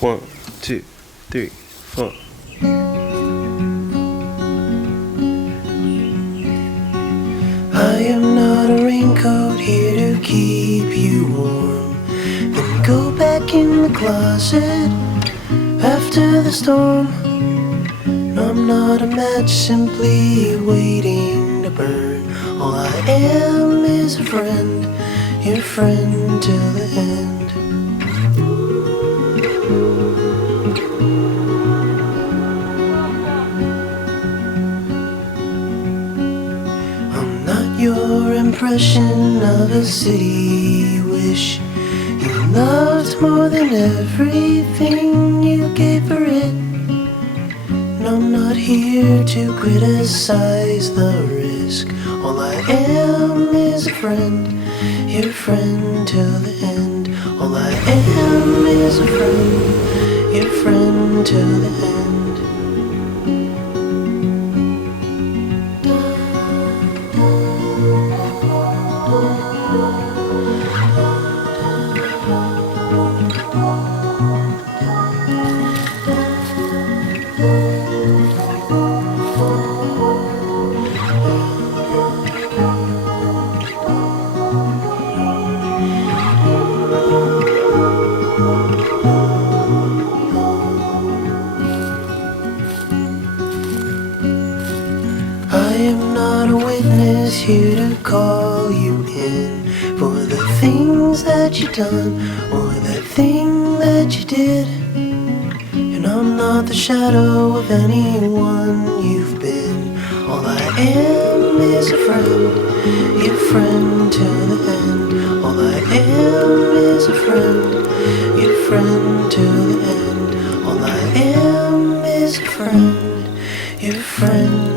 1, 2, 3, 4. I am not a raincoat here to keep you warm. Then go back in the closet after the storm. No, I'm not a match simply waiting to burn. All I am is a friend, your friend till the end. I'm not your impression of a city wish you loved more than everything you gave for it. And I'm not here to criticize the risk. All I am is a friend, your friend till the end. All I am is a friend, your friend till the end. I am not a witness here to call you in for the things that you done or that thing that you did. And I'm not the shadow of anyone you've been. All I am is a friend, your friend till the end. All I am is a friend, your friend till the end. All I am is a friend, your friend.